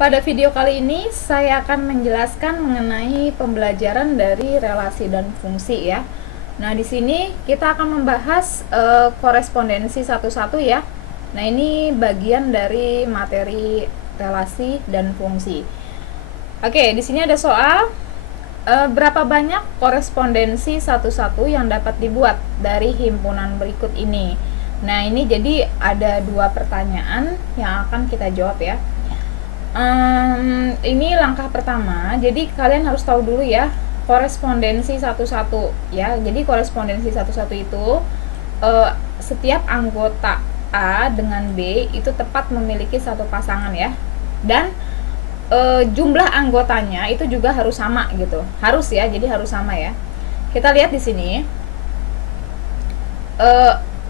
Pada video kali ini saya akan menjelaskan mengenai pembelajaran dari relasi dan fungsi ya. Nah, di sini kita akan membahas korespondensi satu-satu ya. Nah, ini bagian dari materi relasi dan fungsi. Oke, di sini ada soal berapa banyak korespondensi satu-satu yang dapat dibuat dari himpunan berikut ini. Nah, ini jadi ada dua pertanyaan yang akan kita jawab ya. Ini langkah pertama, jadi kalian harus tahu dulu ya korespondensi satu-satu ya. Jadi korespondensi satu-satu itu setiap anggota A dengan B itu tepat memiliki satu pasangan ya, dan jumlah anggotanya itu juga harus sama gitu, harus ya, jadi harus sama ya. Kita lihat di sini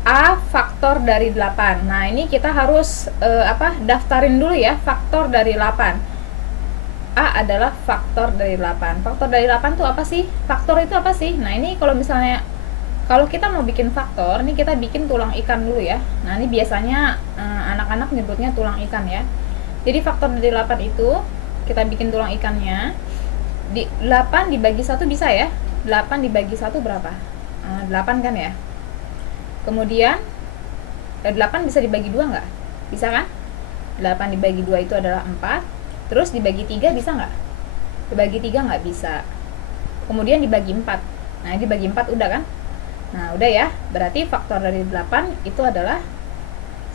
A faktor dari 8. Nah, ini kita harus daftarin dulu ya faktor dari 8. A adalah faktor dari 8. Faktor dari 8 tuh apa sih? Faktor itu apa sih? Nah, ini kalau misalnya kalau kita mau bikin faktor, ini kita bikin tulang ikan dulu ya. Nah, ini biasanya anak-anak nyebutnya tulang ikan ya. Jadi faktor dari 8 itu kita bikin tulang ikannya. 8 dibagi 1 bisa ya? 8 dibagi 1 berapa? 8 kan ya? Kemudian 8 bisa dibagi 2 nggak? Bisa kan? 8 dibagi 2 itu adalah 4. Terus dibagi 3 bisa nggak? Dibagi 3 nggak bisa. Kemudian dibagi 4. Nah, dibagi 4 udah kan? Nah, udah ya. Berarti faktor dari 8 itu adalah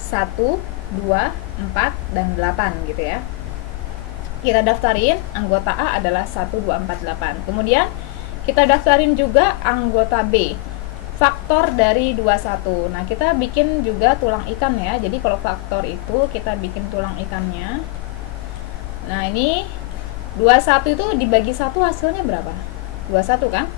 1, 2, 4, dan 8 gitu ya. Kita daftarin anggota A adalah 1, 2, 4, 8. Kemudian kita daftarin juga anggota B. Faktor dari 21. Nah, kita bikin juga tulang ikan ya. Jadi kalau faktor itu kita bikin tulang ikannya. Nah, ini 21 itu dibagi 1 hasilnya berapa? 21 kan?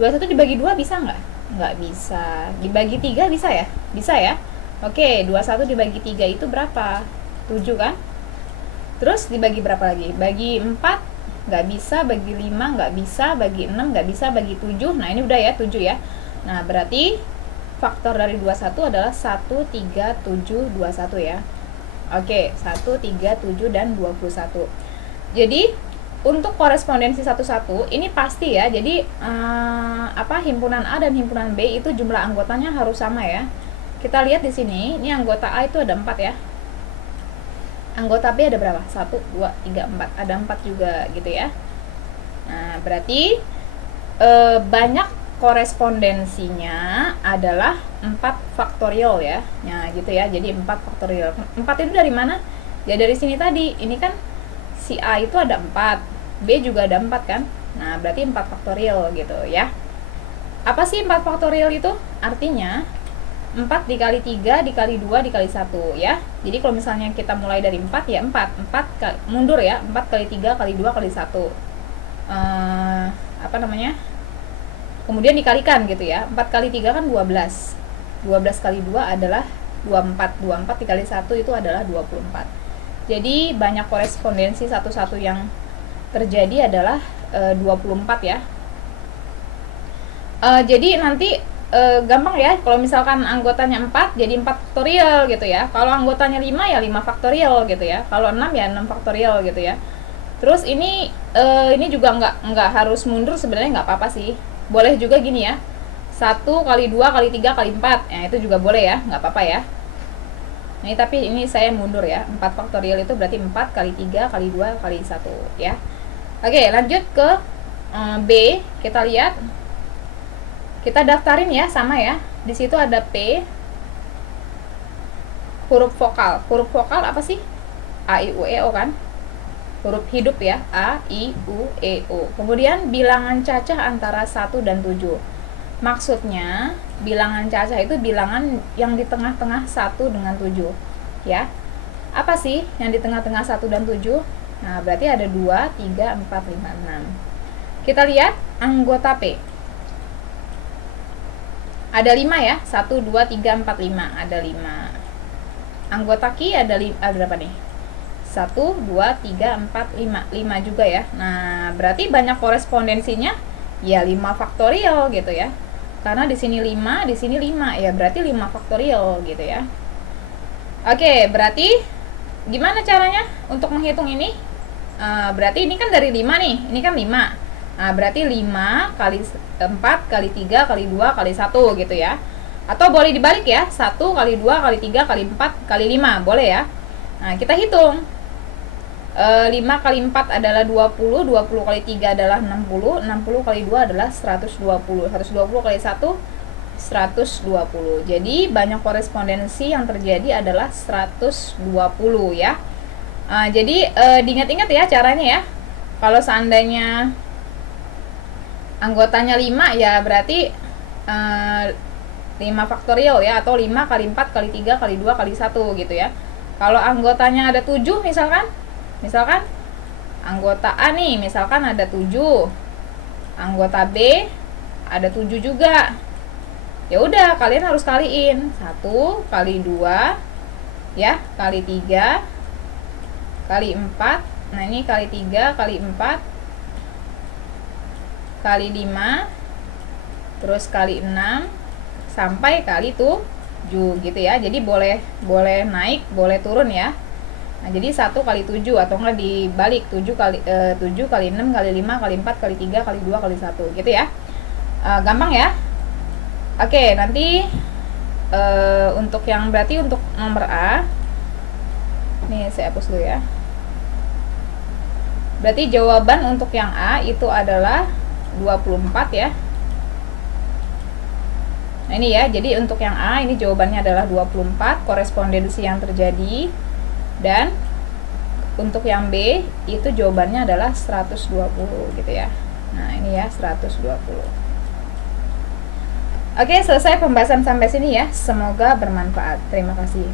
21 dibagi 2 bisa nggak? Nggak bisa. Dibagi 3 bisa ya? Bisa ya? Oke, 21 dibagi 3 itu berapa? 7 kan? Terus dibagi berapa lagi? Bagi 4 nggak bisa, bagi 5 nggak bisa, bagi 6 nggak bisa, bagi 7. Nah, ini udah ya, 7 ya. Nah, berarti faktor dari 21 adalah 1, 3, 7, 21 ya. Oke, 1, 3, 7, dan 21. Jadi, untuk korespondensi satu-satu, ini pasti ya. Jadi, himpunan A dan himpunan B itu jumlah anggotanya harus sama ya. Kita lihat di sini, ini anggota A itu ada 4 ya. Anggota B ada berapa? 1, 2, 3, 4. Ada 4 juga gitu ya. Nah, berarti banyak korespondensinya adalah 4 faktorial ya. Nah, gitu ya. Jadi 4 faktorial. 4 itu dari mana? Ya dari sini tadi. Ini kan si A itu ada 4, B juga ada 4 kan? Nah, berarti 4 faktorial gitu ya. Apa sih 4 faktorial itu? Artinya 4 dikali 3 dikali 2 dikali 1 ya. Jadi kalau misalnya kita mulai dari 4 ya 4 mundur ya. 4 kali 3 kali 2 kali 1. Kemudian dikalikan gitu ya. 4 kali 3 kan 12. 12 kali 2 adalah 24. 24 dikali 1 itu adalah 24. Jadi banyak korespondensi satu-satu yang terjadi adalah 24 ya. Jadi nanti gampang ya, kalau misalkan anggotanya 4 jadi 4 faktorial gitu ya. Kalau anggotanya 5 ya 5 faktorial gitu ya. Kalau 6 ya 6 faktorial gitu ya. Terus ini juga nggak harus mundur, sebenarnya nggak apa-apa sih. Boleh juga gini ya, 1 kali 2 kali 3 kali 4. Ya, itu juga boleh ya, nggak apa-apa ya. Nah, tapi ini saya mundur ya. 4 faktorial itu berarti 4 kali 3 kali 2 kali 1 ya. Oke, lanjut ke B. Kita lihat. Kita daftarin ya, sama ya. Di situ ada P. Huruf vokal. Huruf vokal apa sih? A, I, U, E, O kan? Huruf hidup ya, A, I, U, E, O. Kemudian bilangan cacah antara 1 dan 7. Maksudnya bilangan cacah itu bilangan yang di tengah-tengah 1 dengan 7 ya. Apa sih yang di tengah-tengah 1 dan 7? Nah, berarti ada 2, 3, 4, 5, 6. Kita lihat anggota P. Ada 5 ya, 1, 2, 3, 4, 5. Ada 5. Anggota Q ada berapa nih? 1, 2, 3, 4, 5. 5 juga ya. Nah, berarti banyak korespondensinya ya 5 faktorial gitu ya. Karena di sini 5, di sini 5. Ya berarti 5 faktorial gitu ya. Oke, berarti gimana caranya untuk menghitung ini? Berarti ini kan dari 5 nih, ini kan 5. Nah, berarti 5 kali 4 kali 3 kali 2 kali 1 gitu ya. Atau boleh dibalik ya, 1 kali 2 kali 3 kali 4 kali 5, boleh ya. Nah, kita hitung. 5 kali 4 adalah 20, 20 kali 3 adalah 60, 60 kali 2 adalah 120, 120 kali 1 120. Jadi banyak korespondensi yang terjadi adalah 120 ya. Jadi diingat-ingat ya caranya ya. Kalau seandainya anggotanya 5 ya berarti 5 faktorial ya, atau 5 kali 4 kali 3 kali 2 kali 1 gitu ya. Kalau anggotanya ada 7 misalkan anggota A nih misalkan ada 7, anggota B ada 7 juga. Ya udah, kalian harus kaliin 1 kali 2 ya, kali 3 kali 4. Nah, ini kali 3 kali 4 kali 5 terus kali 6 sampai kali 7 gitu ya. Jadi boleh naik, boleh turun ya. Nah, jadi 1 kali 7 atau enggak dibalik 7 kali 7 kali 6 kali 5 kali 4 kali 3 kali 2 kali 1 gitu ya. Gampang ya. Oke, nanti untuk yang berarti untuk nomor A nih saya hapus dulu ya. Berarti jawaban untuk yang A itu adalah 24 ya. Nah, ini ya. Jadi untuk yang A ini jawabannya adalah 24, korespondensi yang terjadi. Dan untuk yang B itu jawabannya adalah 120 gitu ya. Nah, ini ya 120. Oke, selesai pembahasan sampai sini ya. Semoga bermanfaat. Terima kasih.